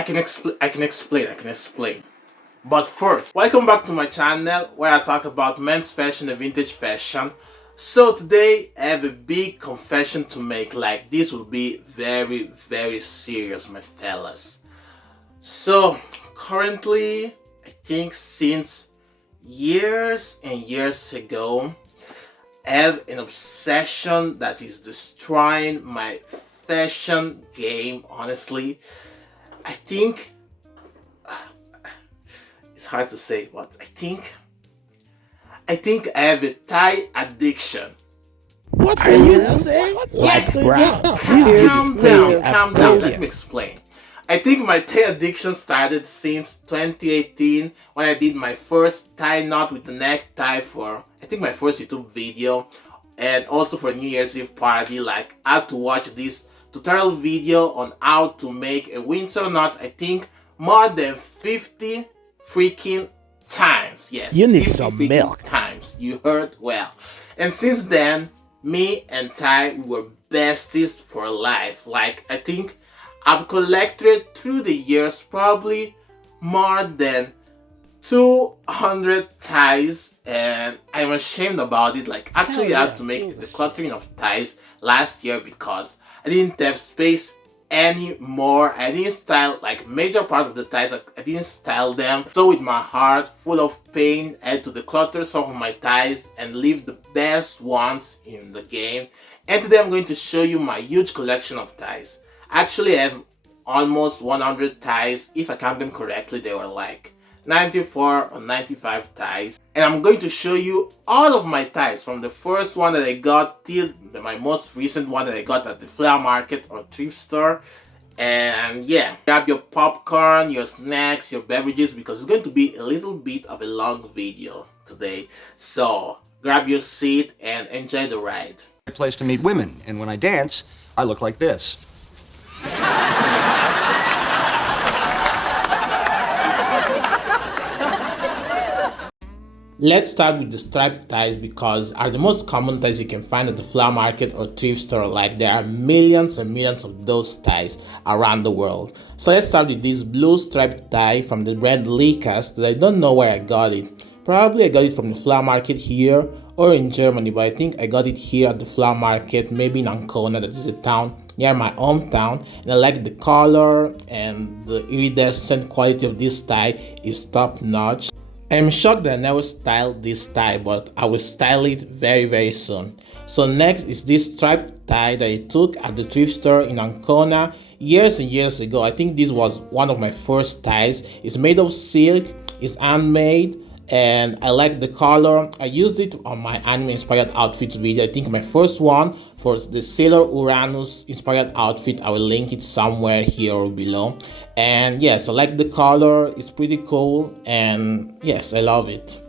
I can explain. But first, welcome back to my channel where I talk about men's fashion and vintage fashion. So today I have a big confession to make. Like, this will be very, very serious, my fellas. So currently, I think since years and years ago, I have an obsession that is destroying my fashion game. Honestly, I think it's hard to say, but I think I have a tie addiction. What are you saying? Yes, What's going on? This calm dude is crazy. I've calm down. told Let you. me explain. I think my tie addiction started since 2018 when I did my first tie knot with the necktie for, I think, my first YouTube video, and also for New Year's Eve party. Like, I had to watch this tutorial video on how to make a windsor knot. I think more than 50 freaking times. Yes, You need 50 some freaking milk. times. You heard well. And since then, me and Ty were besties for life. Like, I think I've collected through the years probably more than 200 ties, and I'm ashamed about it. Like, actually, I had to make the cluttering of ties last year because I didn't have space anymore. I didn't style, like, major part of the ties. I didn't style them. So with my heart full of pain, I had to declutter some of my ties and leave the best ones in the game. And today I'm going to show you my huge collection of ties. Actually, I have almost 100 ties. If I count them correctly, they were like 94 or 95 ties. And I'm going to show you all of my ties, from the first one that I got till my most recent one that I got at the flea market or thrift store. And yeah, grab your popcorn, your snacks, your beverages, because it's going to be a little bit of a long video today. So grab your seat and enjoy the ride. Place to meet women, and when I dance, I look like this. Let's start with the striped ties because are the most common ties you can find at the flea market or thrift store. Like, there are millions and millions of those ties around the world. So let's start with this blue striped tie from the brand Likas that I don't know where I got it. Probably I got it from the flea market here or in Germany, but I think I got it here at the flea market, maybe in Ancona, that is a town near my hometown. And I like the color, and the iridescent quality of this tie is top notch. I'm shocked that I never styled this tie, but I will style it very, very soon. So next is this striped tie that I took at the thrift store in Ancona years and years ago. I think this was one of my first ties. It's made of silk, it's handmade, and I like the color. I used it on my anime inspired outfits video. I think my first one for the Sailor Uranus inspired outfit. I will link it somewhere here or below. And yes, I like the color. It's pretty cool, and yes, I love it.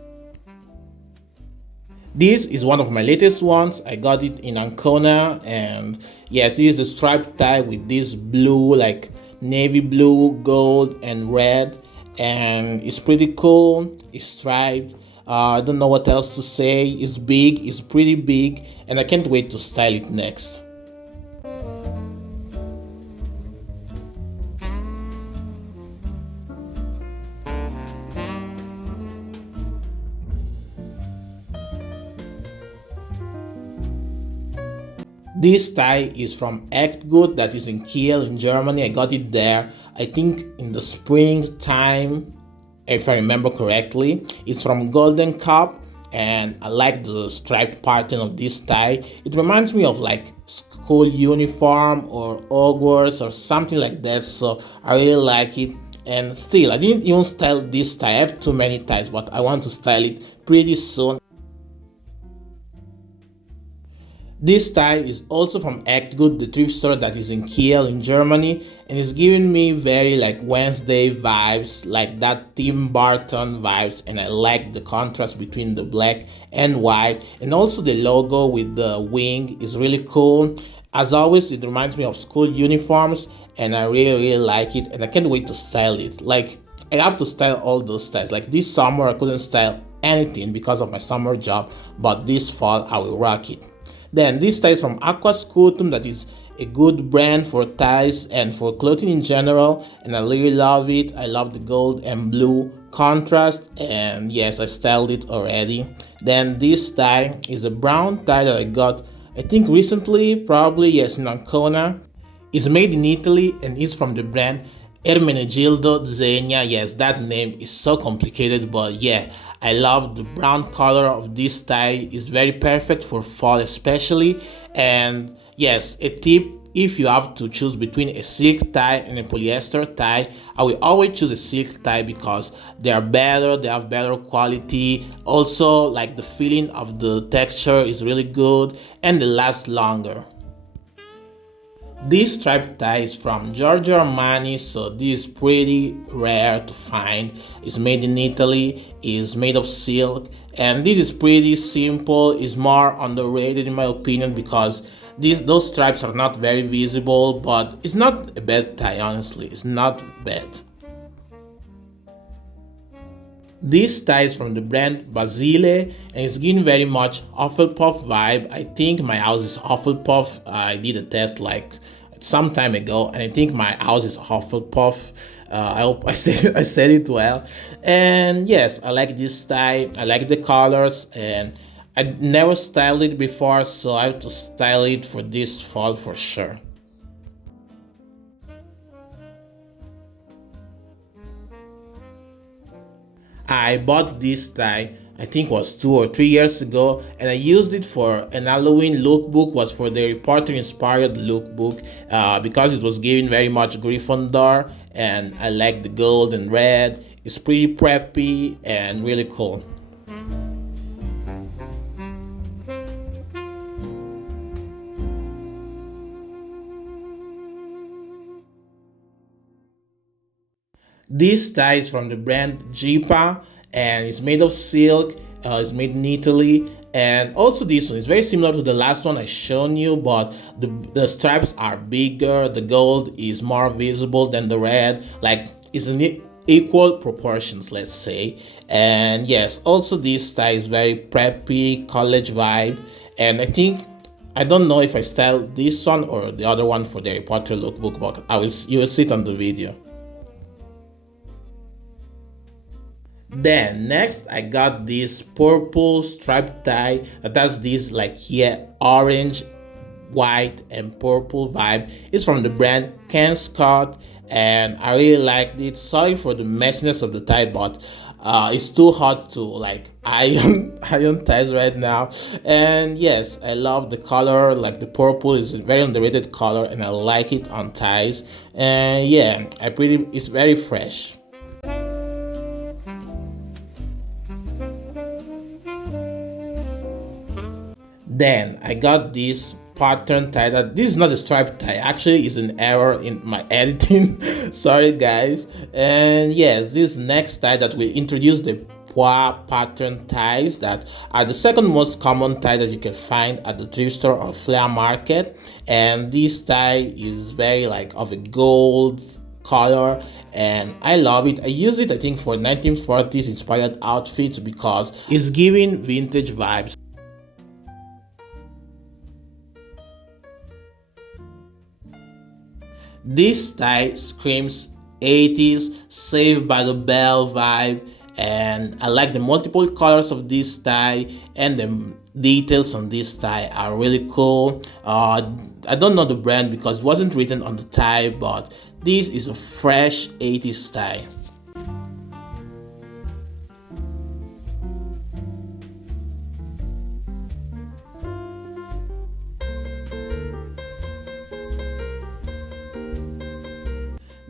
This is one of my latest ones. I got it in Ancona, and yes, this is a striped tie with this blue, like navy blue, gold, and red. And it's pretty cool. It's striped. I don't know what else to say. It's big, it's pretty big, and I can't wait to style it next. This tie is from Act Good, that is in Kiel in Germany. I got it there, I think in the springtime, if I remember correctly. It's from Golden Cup, and I like the striped pattern of this tie. It reminds me of like school uniform or Hogwarts or something like that, so I really like it. And still, I didn't even style this tie. I have too many ties, but I want to style it pretty soon. This tie is also from Act Good, the thrift store that is in Kiel in Germany, and it's giving me very like Wednesday vibes, like that Tim Burton vibes, and I like the contrast between the black and white, and also the logo with the wing is really cool. As always, it reminds me of school uniforms, and I really like it, and I can't wait to style it. Like, I have to style all those styles. Like this summer I couldn't style anything because of my summer job, but this fall I will rock it. Then this tie is from Aqua Scutum, that is a good brand for ties and for clothing in general, and I really love it. I love the gold and blue contrast, and yes, I styled it already. Then this tie is a brown tie that I got, I think recently, probably, yes, in Ancona. It's made in Italy and is from the brand Ermenegildo Zegna. Yes, that name is so complicated, but yeah, I love the brown color of this tie. It's very perfect for fall especially. And yes, a tip, if you have to choose between a silk tie and a polyester tie, I will always choose a silk tie because they are better, they have better quality. Also, like the feeling of the texture is really good and they last longer. This striped tie is from Giorgio Armani, so this is pretty rare to find. It's made in Italy, it's made of silk, and this is pretty simple. It's more underrated in my opinion because those stripes are not very visible, but it's not a bad tie, honestly. It's not bad. This tie is from the brand Basile and it's giving very much Hufflepuff vibe. I think my house is Hufflepuff. I did a test like some time ago and I think my house is Hufflepuff. I hope I said it well. And yes, I like this tie. I like the colors and I never styled it before, so I have to style it for this fall for sure. I bought this tie, I think was 2 or 3 years ago, and I used it for an Halloween lookbook. Was for the Harry Potter inspired lookbook because it was giving very much Gryffindor, and I like the gold and red. It's pretty preppy and really cool. This tie is from the brand Jipa and it's made of silk. It's made in Italy. And also this one is very similar to the last one I shown you, but the stripes are bigger. The gold is more visible than the red. Like it's in equal proportions, let's say. And yes, also this tie is very preppy, college vibe. And I don't know if I styled this one or the other one for the Harry Potter lookbook, but you will see it on the video. Then next I got this purple striped tie that has this like here orange, white and purple vibe. It's from the brand Ken Scott and I really liked it. Sorry for the messiness of the tie, but it's too hot to like iron ties right now. And yes, I love the color. Like the purple is a very underrated color and I like it on ties. And yeah, it's very fresh. Then I got this pattern tie that this is not a striped tie, actually is an error in my editing. Sorry guys. And yes, this next tie that will introduce the pois pattern ties that are the second most common tie that you can find at the thrift store or flea market. And this tie is very like of a gold color and I love it. I use it I think for 1940s inspired outfits because it's giving vintage vibes. This tie screams 80s Saved by the Bell vibe, and I like the multiple colors of this tie and the details on this tie are really cool. I don't know the brand because it wasn't written on the tie, but this is a fresh 80s tie.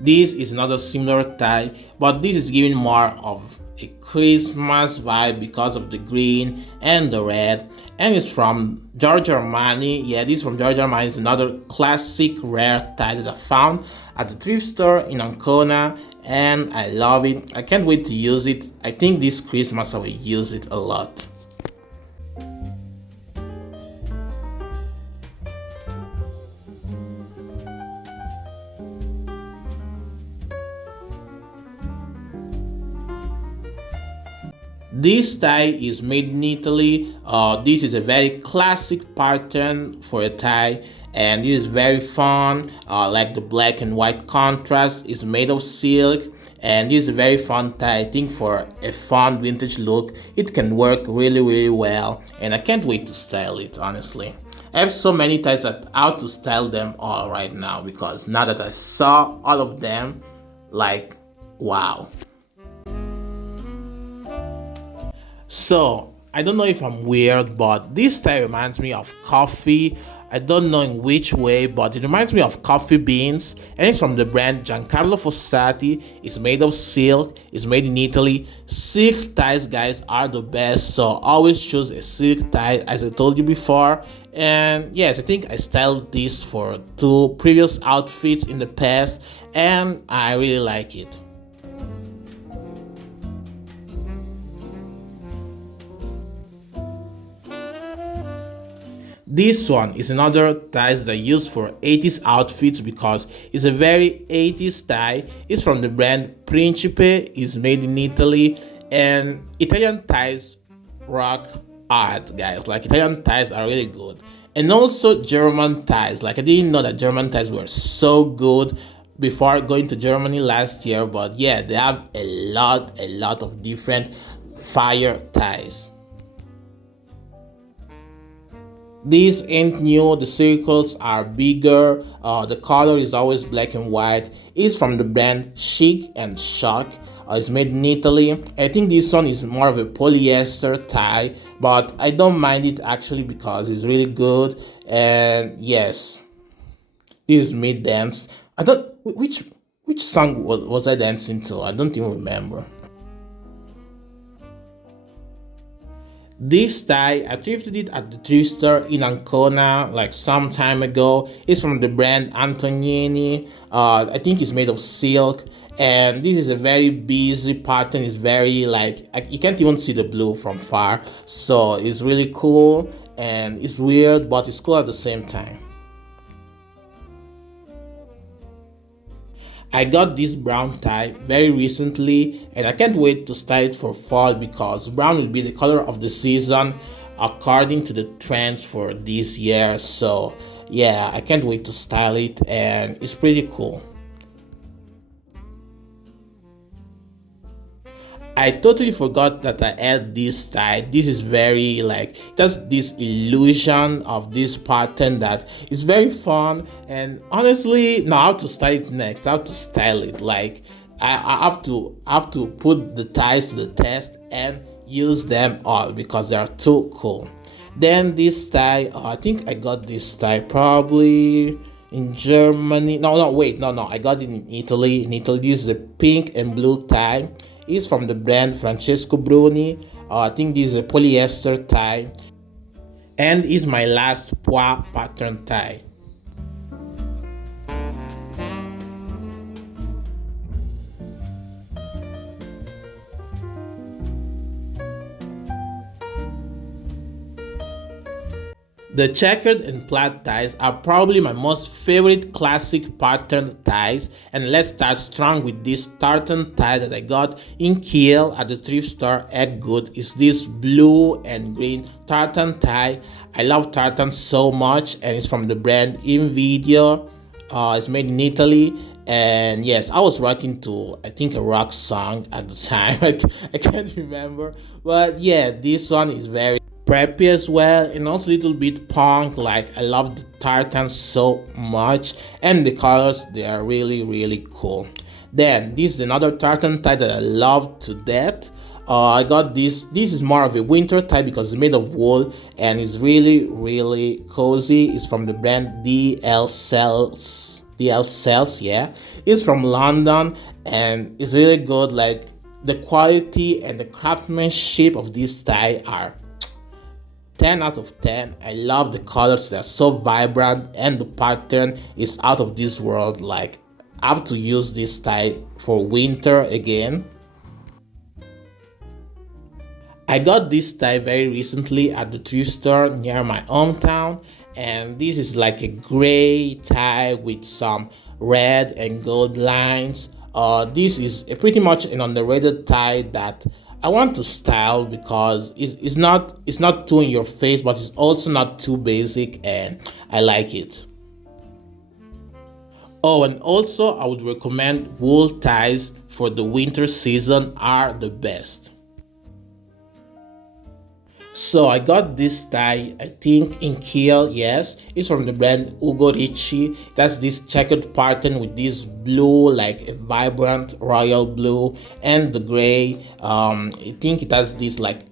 This is another similar tie, but this is giving more of a Christmas vibe because of the green and the red, and it's from Giorgio Armani. Yeah, this from Giorgio Armani is another classic rare tie that I found at the thrift store in Ancona, and I love it. I can't wait to use it. I think this Christmas I will use it a lot. This tie is made in Italy. This is a very classic pattern for a tie and this is very fun. Like the black and white contrast is made of silk, and this is a very fun tie. I think for a fun vintage look it can work really well, and I can't wait to style it. Honestly, I have so many ties that how to style them all right now, because now that I saw all of them, like, wow. So I don't know if I'm weird, but this tie reminds me of coffee. I don't know in which way, but it reminds me of coffee beans, and it's from the brand Giancarlo Fossati. It's made of silk. It's made in Italy. Silk ties, guys, are the best, so always choose a silk tie, as I told you before. And yes, I think I styled this for 2 previous outfits in the past, and I really like it. This one is another tie that I use for 80s outfits because it's a very 80s tie. It's from the brand Principe. It's made in Italy, and Italian ties rock hard, guys. Like, Italian ties are really good. And also German ties. Like, I didn't know that German ties were so good before going to Germany last year, but yeah, they have a lot of different fire ties. These ain't new, the circles are bigger, the color is always black and white. It's from the brand Chic and Shock. It's made in Italy. I think this one is more of a polyester tie, but I don't mind it actually because it's really good. And yes, this is mid dance. I don't which song was I dancing to? I don't even remember. This tie, I thrifted it at the thrift store in Ancona like some time ago. It's from the brand Antonini. I think it's made of silk, and this is a very busy pattern. It's very like, you can't even see the blue from far, so it's really cool and it's weird, but it's cool at the same time. I got this brown tie very recently, and I can't wait to style it for fall because brown will be the color of the season according to the trends for this year. So yeah, I can't wait to style it, and it's pretty cool. I totally forgot that I had this tie. This is very like, it has this illusion of this pattern that is very fun. And honestly, now I have to style it next. I have to style it. Like, I have to put the ties to the test and use them all because they are too cool. Then this tie, I think I got this tie probably in Germany. No, wait, no. I got it in Italy. In Italy, this is a pink and blue tie. It's from the brand Francesco Bruni. I think this is a polyester tie, and is my last pois pattern tie. The checkered and plaid ties are probably my most favorite classic pattern ties, and let's start strong with this tartan tie that I got in Kiel at the thrift store Egg Good. It's this blue and green tartan tie. I love tartan so much, and it's from the brand Invidio. It's made in Italy, and yes, I was writing to, I think, a rock song at the time. I can't remember, but yeah, this one is very preppy as well, and also a little bit punk. Like, I love the tartan so much, and the colors, they are really cool. Then this is another tartan tie that I love to death. I got this is more of a winter tie because it's made of wool, and it's really cozy. It's from the brand DL Cells, yeah. It's from London, and it's really good. Like, the quality and the craftsmanship of this tie are 10 out of 10. I love the colors, they're so vibrant, and the pattern is out of this world. Like, I have to use this tie for winter again. I got this tie very recently at the thrift store near my hometown, and this is like a gray tie with some red and gold lines. This is pretty much an underrated tie that I want to style because it's not too in your face, but it's also not too basic, and I like it. Oh, and also I would recommend wool ties for the winter season are the best. So I got this tie, I think in Kiel, yes. It's from the brand Ugo Ricci. That's this checkered pattern with this blue, like a vibrant royal blue, and the gray. I think it has this like,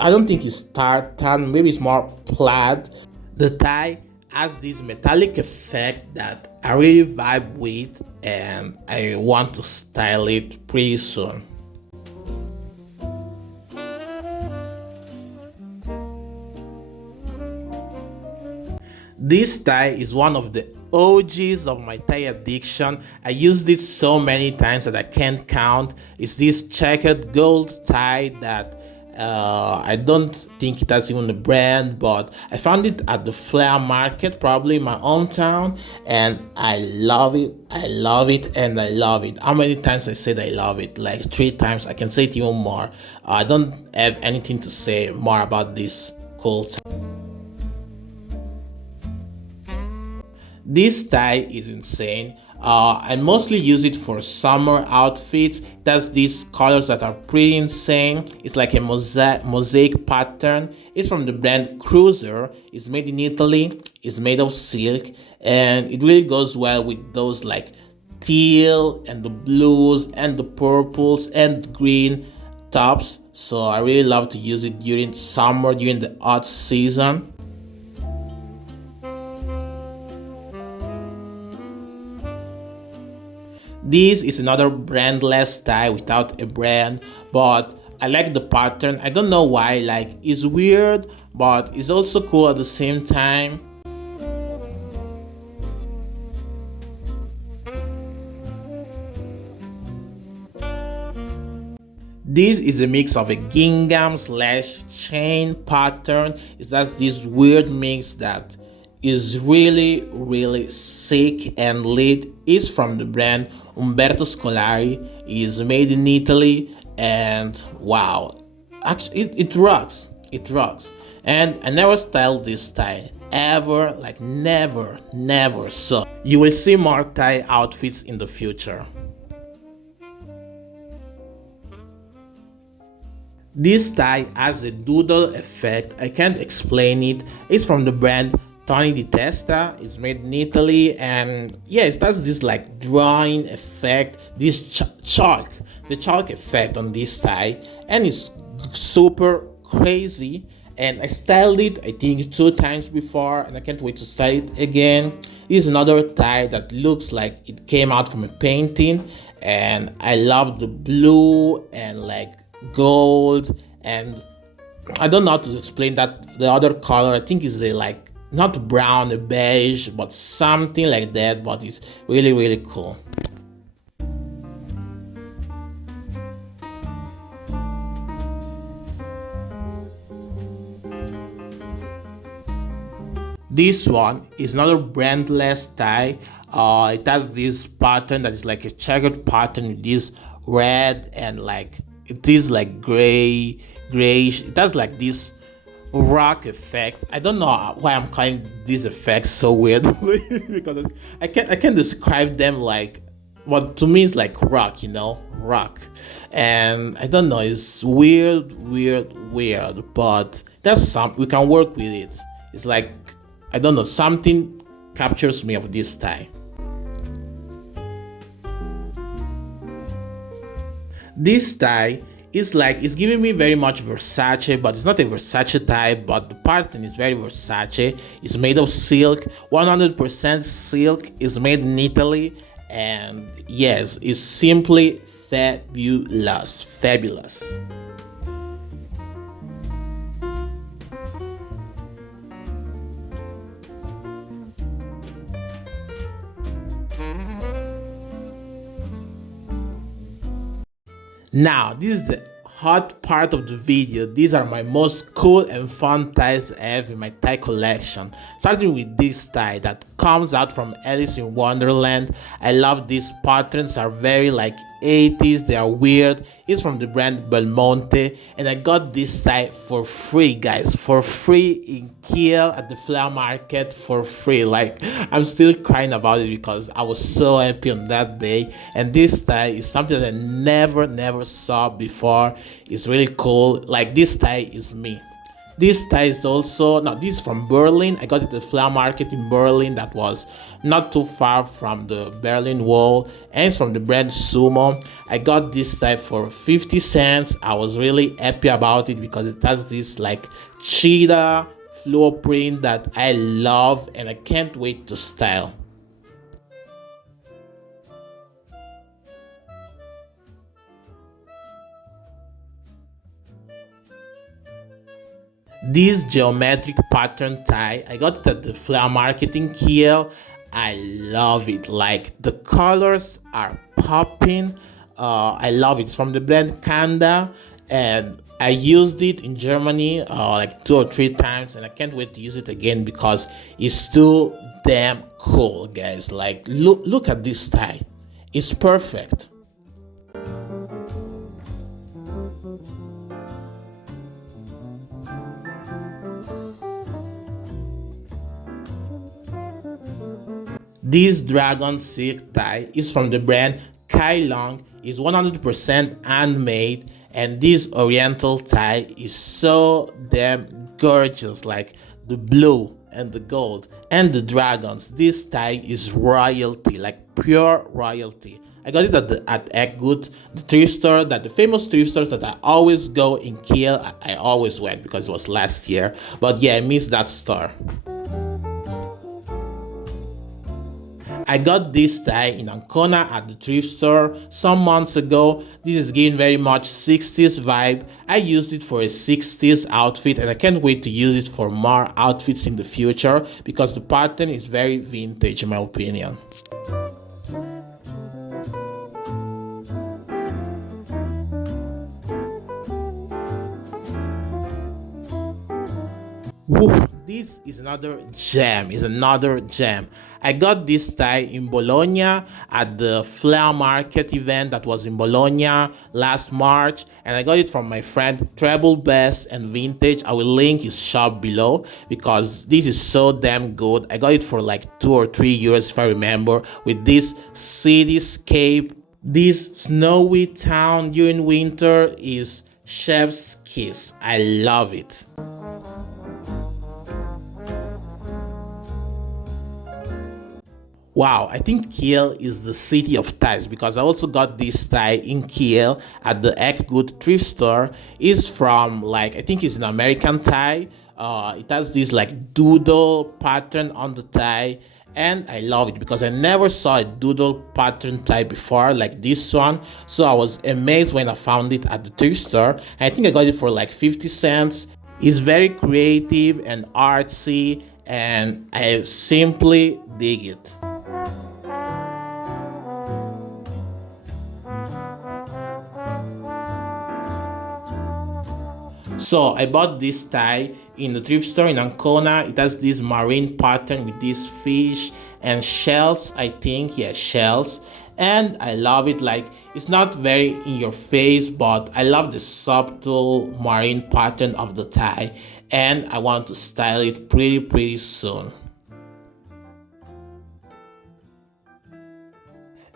I don't think it's tartan, maybe it's more plaid. The tie has this metallic effect that I really vibe with, and I want to style it pretty soon. This tie is one of the OGs of my tie addiction. I used it so many times that I can't count. It's this checkered gold tie that I don't think it has even a brand, but I found it at the flea market, probably in my hometown, and I love it. I love it, and I love it. How many times I said I love it? Like 3 times. I can say it even more. I don't have anything to say more about this cool tie. This tie is insane. I mostly use it for summer outfits. It has these colors that are pretty insane. It's like a mosaic pattern. It's from the brand Cruiser. It's made in Italy. It's made of silk, and it really goes well with those like teal and the blues and the purples and green tops. So I really love to use it during summer, during the hot season. This is another brandless tie without a brand, but I like the pattern. I don't know why, like it's weird, but it's also cool at the same time. This is a mix of a gingham slash chain pattern. It's just this weird mix that is really sick and lit. It's from the brand Umberto Scolari. It is made in Italy, and wow, actually it rocks. It rocks. And I never styled this tie ever, like never. So you will see more tie outfits in the future. This tie has a doodle effect. I can't explain it. It's from the brand Tony di Testa. It's made in Italy, and yes, it has this like drawing effect, this chalk, the chalk effect on this tie, and it's super crazy. And I styled it, I think, 2 times before, and I can't wait to style it again. This is another tie that looks like it came out from a painting, and I love the blue and like gold, and I don't know how to explain that. The other color, I think, is a like not brown, a beige, but something like that. But it's really cool. This one is another brandless tie. It has this pattern that is like a checkered pattern with this red and like it is like grayish. It has like this rock effect. I don't know why I'm calling these effects so weirdly because I can't describe them like what to me is like rock, rock. And I don't know, it's weird, but that's some we can work with it. It's like I don't know, something captures me of this tie. This tie is like it's giving me very much Versace, but it's not a Versace tie, but the pattern is very Versace. It's made of silk, 100% silk. It's made in Italy, and yes, it's simply fabulous. Now, this is the hot part of the video. These are my most cool and fun ties I have in my tie collection. Starting with this tie that comes out from Alice in Wonderland. I love these patterns, are very like 80s. They are weird. It's from the brand Belmonte, and I got this tie for free, guys, for free in Kiel at the flea market for free. Like, I'm still crying about it because I was so happy on that day. And this tie is something that I never saw before. It's really cool. Like, this tie is me. This tie is also, no, this is from Berlin. I got it at the flea market in Berlin that was not too far from the Berlin Wall, and it's from the brand Sumo. I got this tie for 50 cents. I was really happy about it because it has this like cheetah fluo print that I love and I can't wait to style. This geometric pattern tie, I got it at the flea market in Kiel. I love it. Like, the colors are popping. I love it. It's from the brand Kanda, and I used it in Germany like 2 or 3 times, and I can't wait to use it again because it's too damn cool, guys. Like, look at this tie. It's perfect. This dragon silk tie is from the brand Kai Long. It's 100% handmade, and this oriental tie is so damn gorgeous. Like, the blue and the gold and the dragons. This tie is royalty, like pure royalty. I got it at Eckgood, the thrift store, that the famous thrift stores that I always go in Kiel. I always went because it was last year, but yeah, I missed that store. I got this tie in Ancona at the thrift store some months ago. This is giving very much 60s vibe. I used it for a 60s outfit, and I can't wait to use it for more outfits in the future because the pattern is very vintage in my opinion. Woo, this is another gem. I got this tie in Bologna at the flea market event that was in Bologna last March, and I got it from my friend Treble Best and Vintage. I will link his shop below because this is so damn good. I got it for like 2 or 3 euros if I remember, with this cityscape. This snowy town during winter is chef's kiss. I love it. Wow, I think Kiel is the city of ties because I also got this tie in Kiel at the Eckgood thrift store. It's from, like, I think it's an American tie. It has this like doodle pattern on the tie, and I love it because I never saw a doodle pattern tie before like this one. So I was amazed when I found it at the thrift store. I think I got it for like 50 cents. It's very creative and artsy, and I simply dig it. So I bought this tie in the thrift store in Ancona. It has this marine pattern with these fish and shells, I think. Yeah, shells. And I love it. Like, it's not very in your face, but I love the subtle marine pattern of the tie. And I want to style it pretty soon.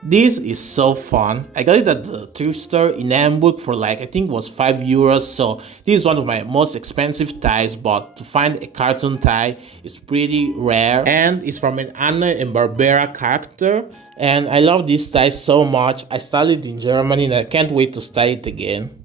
This is so fun. I got it at the thrift store in Hamburg for like, I think it was 5 euros. So this is one of my most expensive ties, but to find a cartoon tie is pretty rare. And it's from an Anna and Barbera character. And I love this tie so much. I styled it in Germany and I can't wait to style it again.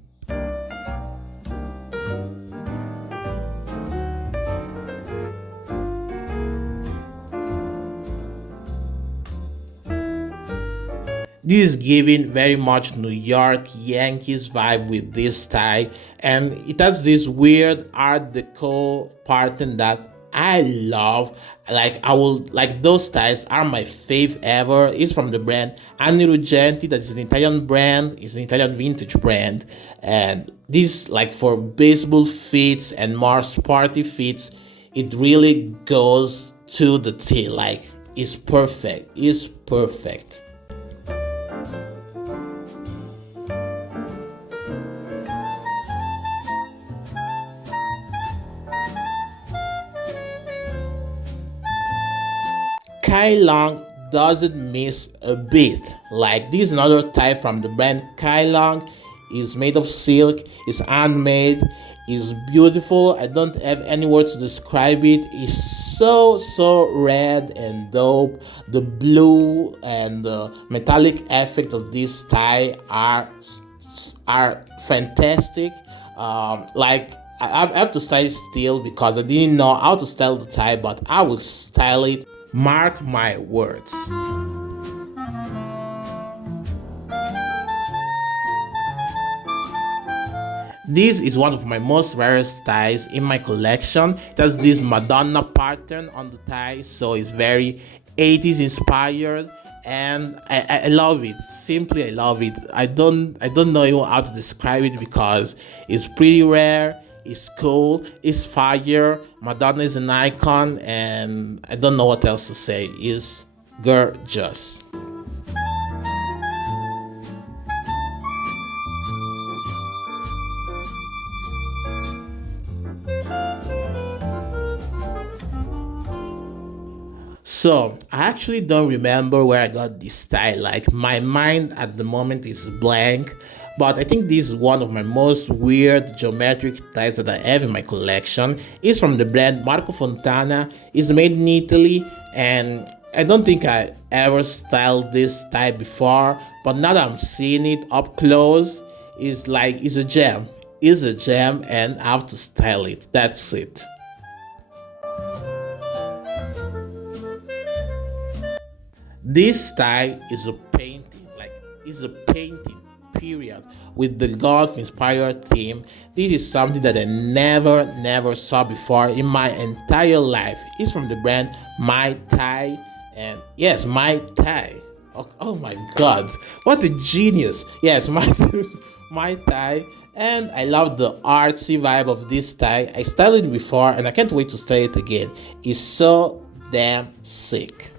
This is giving very much New York Yankees vibe with this tie, and it has this weird art deco pattern that I love. Like, I will, like, those ties are my fave ever. It's from the brand Anni Ruggenti, that is an Italian brand. It's an Italian vintage brand, and this, like, for baseball fits and more sporty fits, it really goes to the T. Like, it's perfect. It's perfect. Kailong doesn't miss a beat. Like this is another tie from the brand Kailong. Is made of silk, is handmade, is beautiful. I don't have any words to describe it. It's so red and dope. The blue and the metallic effect of this tie are fantastic. Like I have to style it still because I didn't know how to style the tie, but I will style it. Mark my words. This is one of my most rarest ties in my collection. It has this Madonna pattern on the tie, so it's very 80s inspired, and I love it. Simply, I love it. I don't know even how to describe it because it's pretty rare. It's cool. It's fire. Madonna is an icon, and I don't know what else to say. It's gorgeous. So I actually don't remember where I got this style. Like my mind at the moment is blank, but I think this is one of my most weird geometric ties that I have in my collection. It's from the brand Marco Fontana. It's made in Italy, and I don't think I ever styled this tie before. But now that I'm seeing it up close, it's a gem. It's a gem, and I have to style it. That's it. This style is a painting, it's a painting, period, with the golf inspired theme. This is something that I never saw before in my entire life. It's from the brand My Thai, and yes, My Thai. Oh my god, what a genius! Yes, my My Thai, and I love the artsy vibe of this tie. I styled it before, and I can't wait to style it again. It's so damn sick.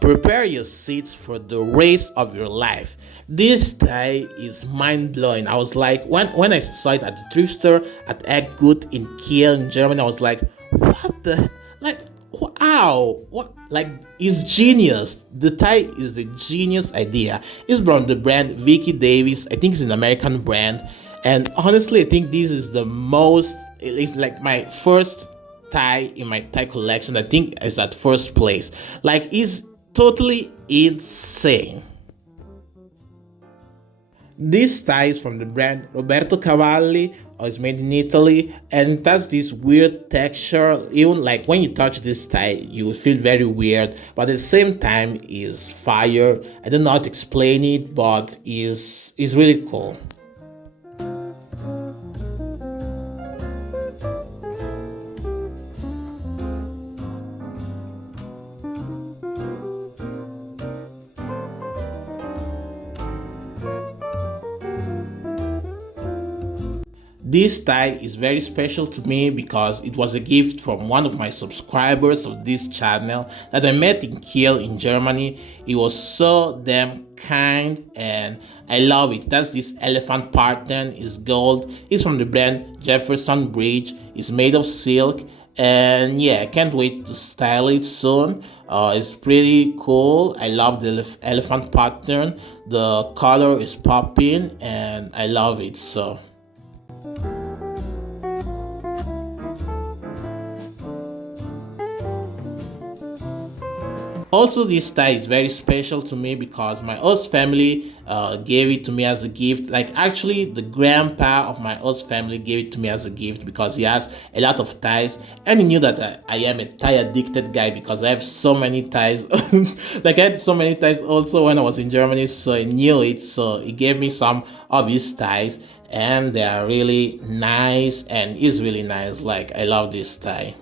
Prepare your seats for the race of your life. This tie is mind blowing. I was like, when I saw it at the thrift store at Eckgut in Kiel in Germany, I was like, what the, like, wow, what, like, it's genius. The tie is a genius idea. It's from the brand Vicky Davis. I think it's an American brand, and honestly, I think this is the most. It's like my first tie in my tie collection. I think is at first place. Like, it's totally insane. This tie is from the brand Roberto Cavalli, or it's made in Italy, and it has this weird texture. Even like when you touch this tie, you will feel very weird, but at the same time is fire. I don't know how to explain it, but is really cool. This tie is very special to me because it was a gift from one of my subscribers of this channel that I met in Kiel in Germany. He was so damn kind, and I love it. That's this elephant pattern. It's gold. It's from the brand Jefferson Bridge. It's made of silk, and yeah, I can't wait to style it soon. It's pretty cool. I love the elephant pattern. The color is popping, and I love it so. Also, this tie is very special to me because my host family gave it to me as a gift. Like, actually, the grandpa of my host family gave it to me as a gift because he has a lot of ties, and he knew that I am a tie addicted guy because I have so many ties. Like, I had so many ties also when I was in Germany, so I knew it. So he gave me some of his ties, and they are really nice, and it's really nice. Like, I love this tie.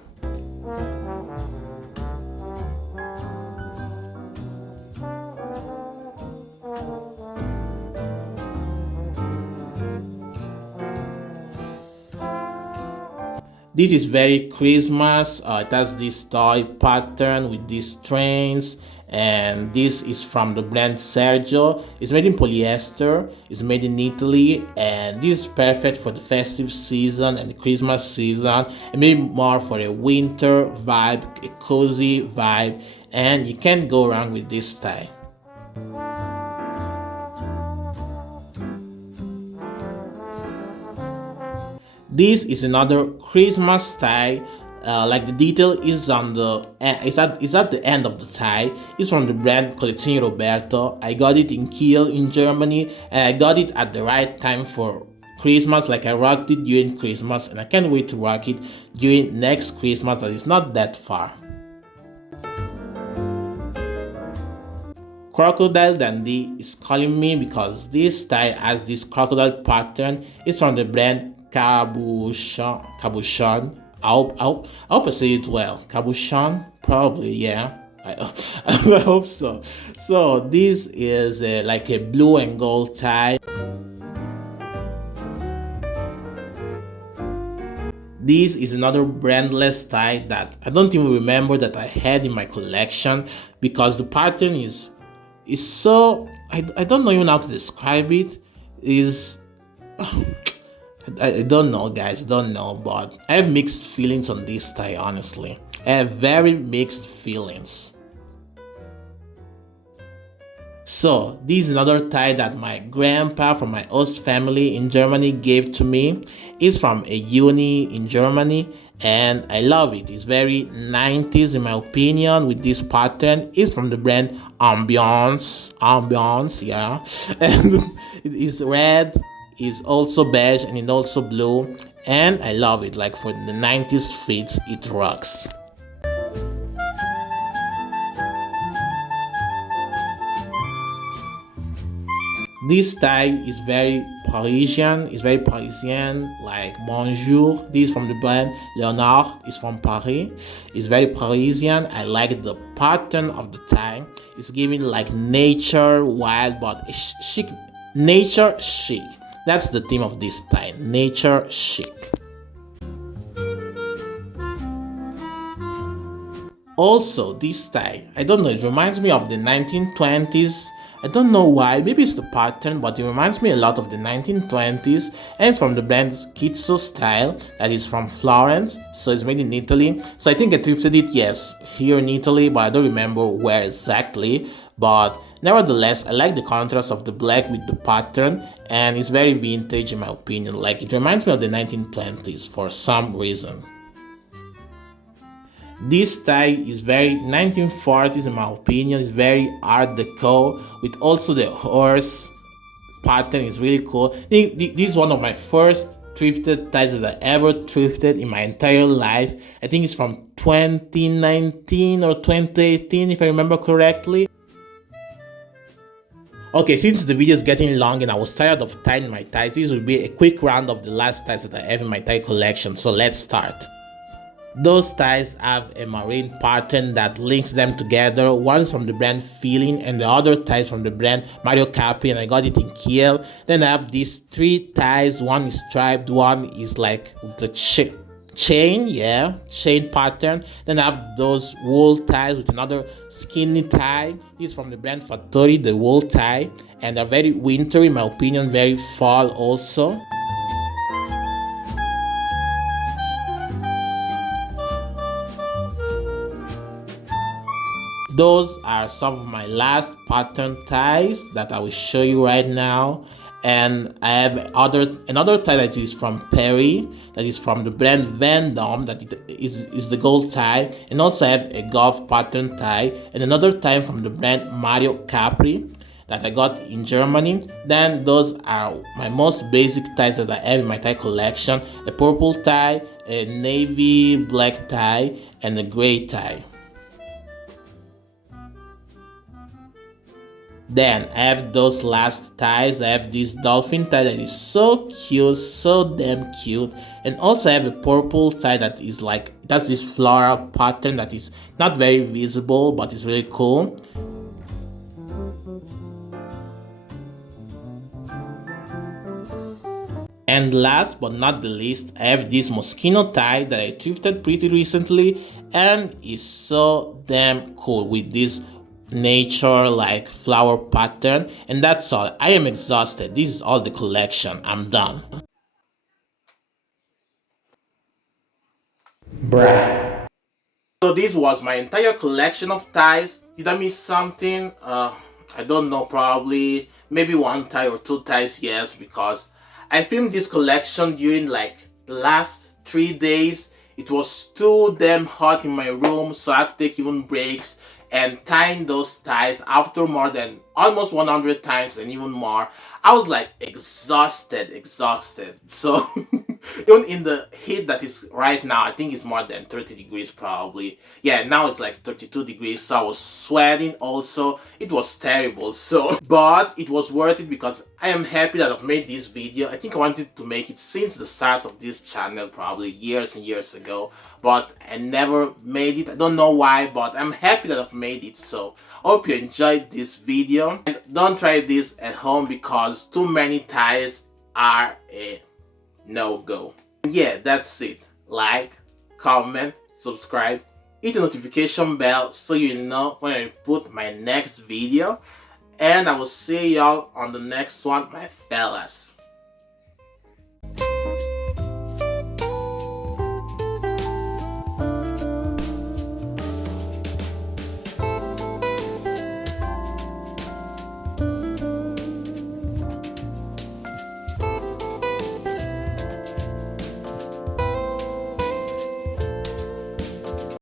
This is very Christmas. It has this toy pattern with these trains, and this is from the brand Sergio. It's made in polyester, it's made in Italy, and this is perfect for the festive season and the Christmas season, and maybe more for a winter vibe, a cozy vibe, and you can't go wrong with this tie. This is another Christmas tie. Like the detail is on the is at the end of the tie. It's from the brand Collezioni Roberto. I got it in Kiel in Germany, and I got it at the right time for Christmas. Like I rocked it during Christmas, and I can't wait to rock it during next Christmas that is not that far. Crocodile Dundee is calling me because this tie has this crocodile pattern. It's from the brand Cabochon. I hope I say it well. Cabochon? Probably, yeah. I hope so. So this is like a blue and gold tie. This is another brandless tie that I don't even remember that I had in my collection because the pattern is so I don't know even how to describe it. Is I don't know, guys. I don't know, but I have mixed feelings on this tie. Honestly, I have very mixed feelings. So this is another tie that my grandpa from my host family in Germany gave to me. It's from a uni in Germany, and I love it. It's very 90s in my opinion with this pattern. It's from the brand Ambiance, yeah, and it is red, is also beige, and it's also blue, and I love it. Like for the 90s fits, it rocks. This tie is very Parisian, like bonjour. This is from the brand Leonard, is from Paris. It's very Parisian. I like the pattern of the tie. It's giving like nature, wild, but chic, nature chic. That's the theme of this tie, nature chic. Also, this tie, I don't know, it reminds me of the 1920s. I don't know why, maybe it's the pattern, but it reminds me a lot of the 1920s, and it's from the brand Schizzo Style, that is from Florence, so it's made in Italy. So I think I thrifted it, yes, here in Italy, but I don't remember where exactly. But nevertheless, I like the contrast of the black with the pattern, and it's very vintage in my opinion. Like it reminds me of the 1920s for some reason. This tie is very 1940s in my opinion. It's very art deco with also the horse pattern. Is really cool. This is one of my first thrifted ties that I ever thrifted in my entire life. I think it's from 2019 or 2018 if I remember correctly. Okay, since the video is getting long and I was tired of tying my ties, this will be a quick round of the last ties that I have in my tie collection, so let's start. Those ties have a marine pattern that links them together. One is from the brand Feeling and the other ties from the brand Mario Capri, and I got it in Kiel. Then I have these three ties. One is striped, one is like the chain pattern. Then I have those wool ties with another skinny tie. This is from the brand Fattori, the wool tie, and they're very winter in my opinion, very fall also. Those are some of my last pattern ties that I will show you right now. And I have another tie that is from Perry, that is from the brand Vendome, that is the gold tie. And also I have a golf pattern tie and another tie from the brand Mario Capri that I got in Germany. Then those are my most basic ties that I have in my tie collection: a purple tie, a navy black tie, and a gray tie. Then I have those last ties. I have this dolphin tie that is so cute, so damn cute. And also I have a purple tie that is like, that's this floral pattern that is not very visible, but it's really cool. And last but not the least, I have this moschino tie that I thrifted pretty recently and is so damn cool with this nature like flower pattern, and that's all. I am exhausted. This is all the collection. I'm done. Bruh. So this was my entire collection of ties. Did I miss something? I don't know, probably maybe one tie or two ties, yes, because I filmed this collection during like the last 3 days. It was too damn hot in my room, so I had to take even breaks and tying those ties after more than almost 100 times and even more. I was like exhausted. So even in the heat that is right now, I think it's more than 30 degrees probably. Yeah, now it's like 32 degrees, so I was sweating also. It was terrible, so but it was worth it because I am happy that I've made this video. I think I wanted to make it since the start of this channel, probably years and years ago, but I never made it. I don't know why, but I'm happy that I've made it. So hope you enjoyed this video, and don't try this at home because too many ties are a no-go. Yeah, that's it. Like, comment, subscribe, hit the notification bell so you know when I put my next video, and I will see y'all on the next one, my fellas.